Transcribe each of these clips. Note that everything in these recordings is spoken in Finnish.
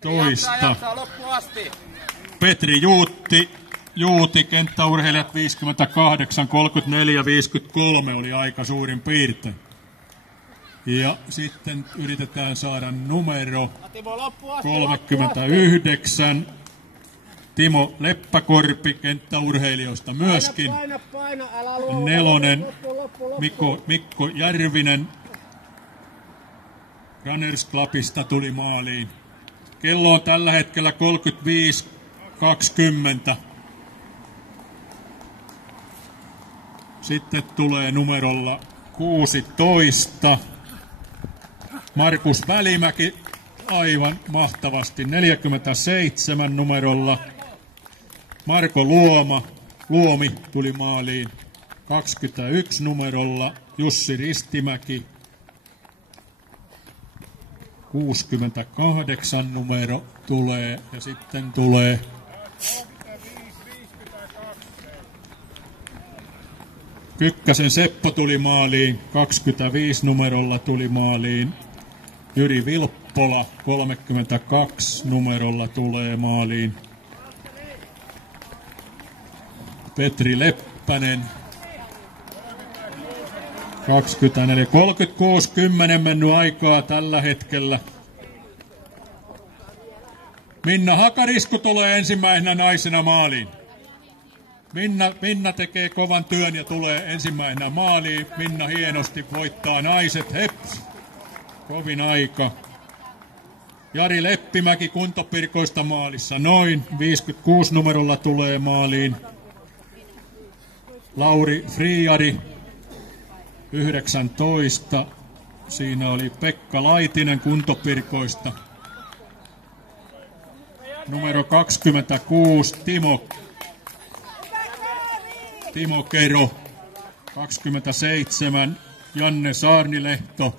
toista. Petri Juuti, kenttäurheilijat 58, 34, 53 oli aika suurin piirtein. Ja sitten yritetään saada numero 39. Timo Leppäkorpi kenttäurheilijoista myöskin. Nelonen Mikko Järvinen Runners Clubista tuli maaliin. Kello on tällä hetkellä 35:20. Sitten tulee numerolla 16. Markus Välimäki aivan mahtavasti 47 numerolla. Marko Luomi tuli maaliin 21 numerolla. Jussi Ristimäki 68 numero tulee ja sitten tulee Kykkäsen Seppo tuli maaliin 25 numerolla tuli maaliin. Jyri Vilppola 32 numerolla tulee maaliin. Petri Leppänen 24, 36-10 mennyt aikaa tällä hetkellä. Minna Hakarisku tulee ensimmäisenä naisena maaliin. Minna tekee kovan työn ja tulee ensimmäisenä maaliin. Minna hienosti voittaa naiset. Heps! Kovin aika. Jari Leppimäki Kuntopirkoista maalissa noin. 56 numerolla tulee maaliin. Lauri Friari 19. Siinä oli Pekka Laitinen Kuntopirkoista. Numero 26 Timo Kero. 27 Janne Saarnilehto.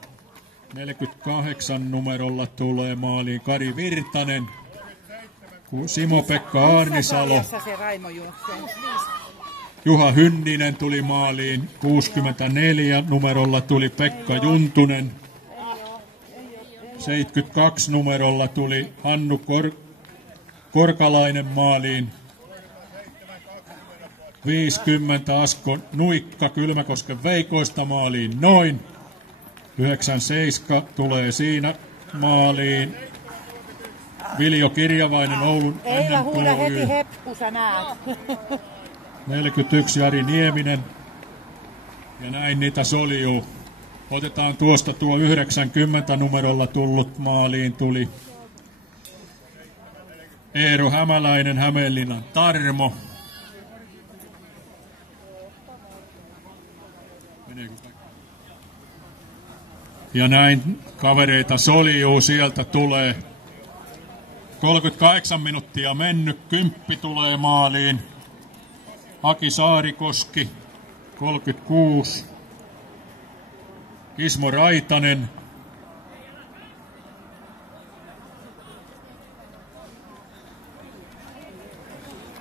48 numerolla tulee maaliin Kari Virtanen. Simo-Pekka Aarnisalo. Juha Hynninen tuli maaliin. 64 numerolla tuli Pekka Juntunen. 72 numerolla tuli Hannu Korkalainen maaliin. 50 Asko Nuikka Kylmäkosken Veikoista maaliin noin. 97 tulee siinä maaliin. Viljo Kirjavainen Oulun Eila huuda heti heppu, sä näet. 41 Jari Nieminen. Ja näin niitä soljuu. Otetaan tuosta tuo 90 numerolla tullut maaliin tuli Eero Hämäläinen Hämeenlinnan Tarmo. Ja näin kavereita soljuu, sieltä tulee 38 minuuttia mennyt, 10 tulee maaliin. Aki Saarikoski 36. Ismo Raitanen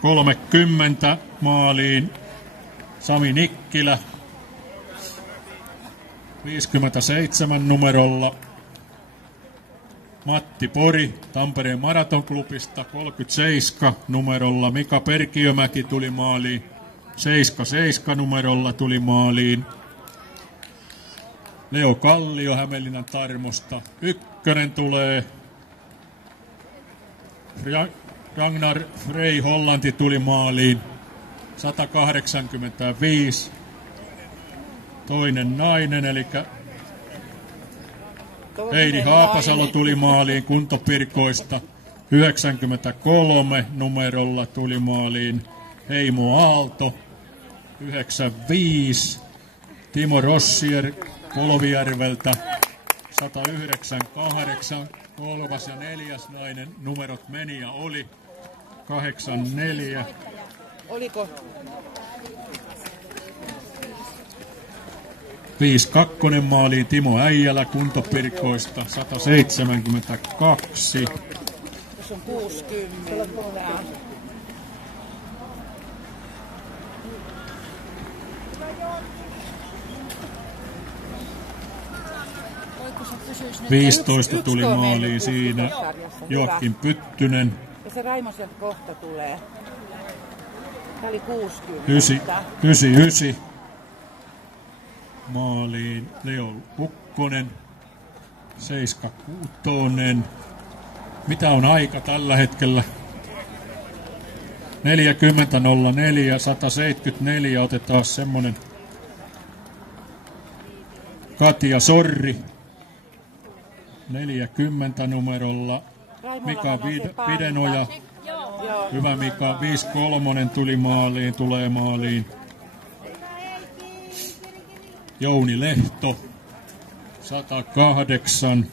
30 maaliin. Sami Nikkilä 57 numerolla. Matti Pori Tampereen Maratonklubista 37 numerolla. Mika Perkiömäki tuli maaliin. 77 numerolla tuli maaliin. Leo Kallio Hämeenlinnan Tarmosta. Ykkönen tulee. Ragnar Frey Hollanti tuli maaliin. 185. Toinen nainen, eli Heidi Haapasalo tuli maaliin Kuntopirkoista. 93 numerolla tuli maaliin Heimo Aalto. 95 Timo Rossier Polvijärveltä. 198 kolmas ja neljäs nainen numerot meni ja oli. 84. Oliko? 52 maaliin Timo Äijälä Kuntopirkoista. 172. Tässä on 60. 15 tuli maaliin siinä. Joakim Pyttynen. Ja se Raimo sieltä kohta tulee. Tää oli 60. 99. Maaliin Leo Ukkonen. 76. Mitä on aika tällä hetkellä? 40.04, 174, otetaan semmonen. Katja Sorri, 40 numerolla. Mika Pidenoja, hyvä Mika, 53 tuli maaliin, tulee maaliin. Jouni Lehto, 108.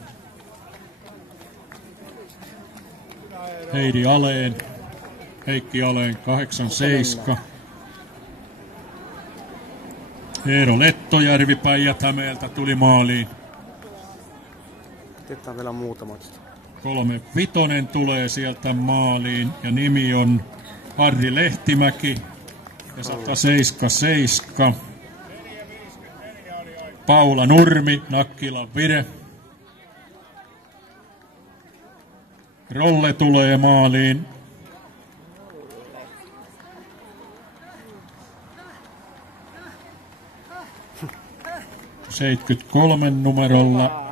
Heidi Aleen, Heikki Aleen, 87. Eero Lettojärvi Päijät-Hämeeltä tuli maaliin. Otetaan vielä muutamat. 35 tulee sieltä maaliin ja nimi on Harri Lehtimäki ja 177. Paula Nurmi, Nakkilan Vire. Rolle tulee maaliin. ...73 numerolla